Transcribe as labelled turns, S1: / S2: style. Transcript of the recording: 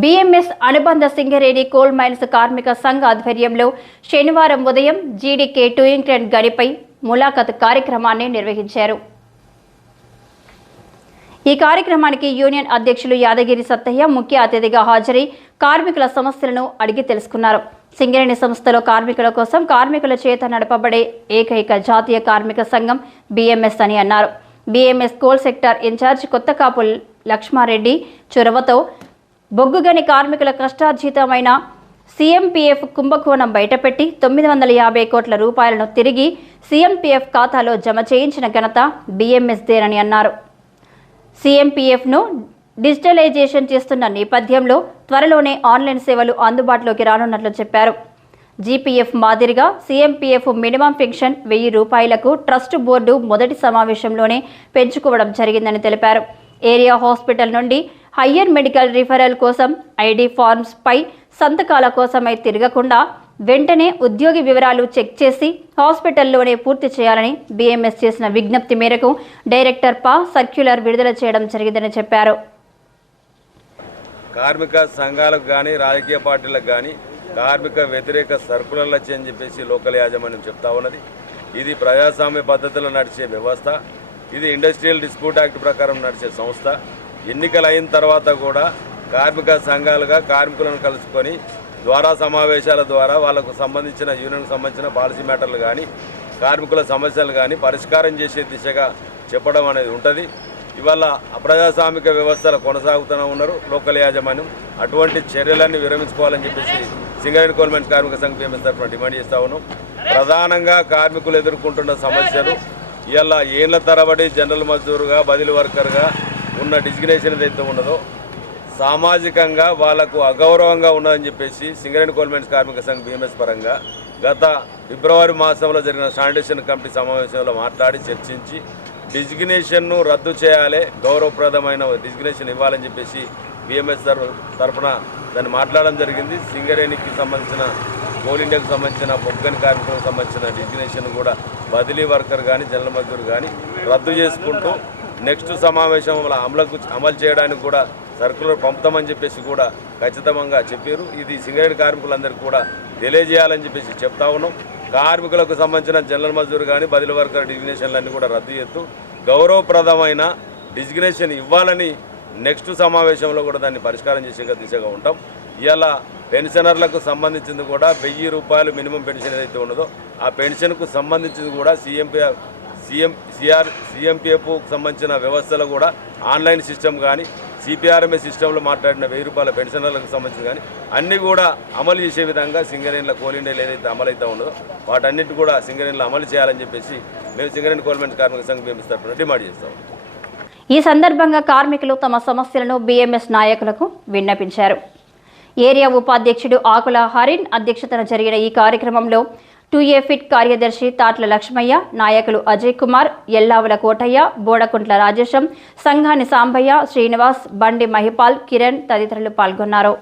S1: BMS అనుబంధ Singareni coal mines కార్మిక సంఘ ఆధ్వర్యంలో శనివారం ఉదయం జీడీకే టూయింగ్టన్ గడిపై ములాఖత్ కార్యక్రమాన్ని నిర్వహించారు. ఈ కార్యక్రమానికి యూనియన్ అధ్యక్షులు యాదగిరి సత్తయ్య ముఖ్య అతిథిగా హాజరై కార్మికుల సమస్యలను అడిగి తెలుసుకున్నారు. సింగరేణి సంస్థలో కార్మికుల కోసం కార్మికుల చేత నడపబడే ఏకైక జాతీయ కార్మిక సంఘం బీఎంఎస్ అని అన్నారు. BMS coal sector incharge Kothakapu Lakshma Reddy చొరవతో బొగ్గుగని కార్మికుల కష్టార్జితమైన సీఎంపీఎఫ్ కుంభకోణం బయటపెట్టి తొమ్మిది వందల యాభై కోట్ల రూపాయలను తిరిగి సీఎంపీఎఫ్ ఖాతాలో జమ చేయించిన ఘనత బీఎంఎస్దేనని అన్నారు. సీఎంపీఎఫ్ను డిజిటలైజేషన్ చేస్తున్న నేపథ్యంలో త్వరలోనే ఆన్లైన్ సేవలు అందుబాటులోకి రానున్నట్లు చెప్పారు. జీపీఎఫ్ మాదిరిగా సీఎంపీఎఫ్ మినిమం పెన్షన్ వెయ్యి రూపాయలకు ట్రస్ట్ బోర్డు మొదటి సమావేశంలోనే పెంచుకోవడం జరిగిందని తెలిపారు. ఏరియా హాస్పిటల్ నుండి హయ్యర్ మెడికల్ రిఫరల్ కోసం ఐడి ఫార్మ్స్పై సంతకాల కోసమై తిరగకుండా వెంటనే ఉద్యోగి వివరాలు చెక్ చేసి హాస్పిటల్లోనే పూర్తి చేయాలని బీఎంఎస్ చేసిన విజ్ఞప్తి మేరకు డైరెక్టర్ పా సర్క్యులర్ విడుదల చేయడం జరిగిందని చెప్పారు.
S2: కార్మిక సంఘాలకు కానీ రాజకీయ పార్టీలకు కానీ కార్మిక వ్యతిరేక సర్కులర్లు వచ్చని చెప్పేసి లోకల్ యాజమాన్యం చెప్తా ఉన్నది. ఇది ప్రజాస్వామ్య పద్ధతిలో నడిచే వ్యవస్థ. ఇది ఇండస్ట్రియల్ డిస్ప్యూట్ యాక్ట్ ప్రకారం నడిచే సంస్థ. ఎన్నికలు అయిన తర్వాత కూడా కార్మిక సంఘాలుగా కార్మికులను కలుసుకొని ద్వారా సమావేశాల ద్వారా వాళ్ళకు సంబంధించిన యూనియన్కు సంబంధించిన పాలసీ మ్యాటర్లు కానీ కార్మికుల సమస్యలు కానీ పరిష్కారం చేసే దిశగా చెప్పడం అనేది ఉంటుంది. ఇవాళ అప్రజాస్వామిక వ్యవస్థలు కొనసాగుతూనే ఉన్నారు. లోకల్ యాజమాన్యం అటువంటి చర్యలన్నీ విరమించుకోవాలని చెప్పేసి సింగరేణి గవర్నమెంట్ కార్మిక సంఘం బిఎంఎస్ తరఫున డిమాండ్ చేస్తా ఉన్నాం. ప్రధానంగా కార్మికులు ఎదుర్కొంటున్న సమస్యలు ఇవాళ ఏళ్ళ తరబడి జనరల్ మజ్దూరుగా బదిలీ వర్కర్గా ఉన్న డిజిగ్నేషన్ ఏదైతే ఉన్నదో సామాజికంగా వాళ్ళకు అగౌరవంగా ఉన్నదని చెప్పేసి సింగరేణి కోల్మెంట్స్ కార్మిక సంఘ్ బీఎంఎస్ పరంగా గత ఫిబ్రవరి మాసంలో జరిగిన శానిటేషన్ కమిటీ సమావేశంలో మాట్లాడి చర్చించి డిజిగ్నేషన్ను రద్దు చేయాలి గౌరవప్రదమైన డిజిగ్నేషన్ ఇవ్వాలని చెప్పేసి బిఎంఎస్ తరఫున దాన్ని మాట్లాడడం జరిగింది. సింగరేణికి సంబంధించిన కోల్ ఇండియాకు సంబంధించిన బొగ్గని కార్మికులకు సంబంధించిన డిజిగ్నేషన్ కూడా బదిలీ వర్కర్ కానీ జనరల్ మజ్దూర్ కానీ రద్దు చేసుకుంటూ నెక్స్ట్ సమావేశంలో వల్ల అమలుకు అమలు చేయడానికి కూడా సర్కులర్ పంపుతామని చెప్పేసి కూడా ఖచ్చితంగా చెప్పారు. ఇది సింగరేట్ కార్మికులందరికీ కూడా తెలియజేయాలని చెప్పేసి చెప్తా ఉన్నాం. కార్మికులకు సంబంధించిన జనరల్ మజూరు కానీ బదిలీ వర్కర్ డిజిగ్నేషన్లన్నీ కూడా రద్దు చేస్తూ గౌరవప్రదమైన డిజిగ్నేషన్ ఇవ్వాలని నెక్స్ట్ సమావేశంలో కూడా దాన్ని పరిష్కారం చేసే దిశగా ఉంటాం. ఇలా పెన్షనర్లకు సంబంధించింది కూడా వెయ్యి రూపాయలు మినిమం పెన్షన్ ఏదైతే ఉన్నదో ఆ పెన్షన్కు సంబంధించింది కూడా సీఎంపీ సీఎం సిఆర్ సిఎంపిఎఫ్కు సంబంధించిన వ్యవస్థలు కూడా ఆన్లైన్ సిస్టమ్ కానీ సిపిఆర్ఎంఏ సిస్టంలో మాట్లాడిన వెయ్యి రూపాయల పెన్షనర్లకు సంబంధించి కానీ అన్నీ కూడా అమలు చేసే విధంగా సింగరేణిల కోల్ ఇండియాలో ఏదైతే అమలైతే ఉండదో వాటన్నిటి కూడా సింగరేణిలో అమలు చేయాలని చెప్పేసి మేము సింగరేణి కోల్మెంట్ కార్మిక సంఘం మేము తరఫున డిమాండ్ చేస్తాం.
S1: ఈ సందర్భంగా కార్మికులు తమ సమస్యలను బీఎంఎస్ నాయకులకు విన్నపించారు. ఏరియా ఉపాధ్యక్షుడు ఆకుల హరిన్ అధ్యక్షతన జరిగిన ఈ కార్యక్రమంలో టూ ఏ ఫిట్ కార్యదర్శి తాట్ల లక్ష్మయ్య నాయకులు అజయ్ కుమార్ ఎల్లావుల కోటయ్య బోడకుంట్ల రాజేశం సంఘాని సాంబయ్య శ్రీనివాస్ బండి మహిపాల్ కిరణ్ తదితరులు పాల్గొన్నారు.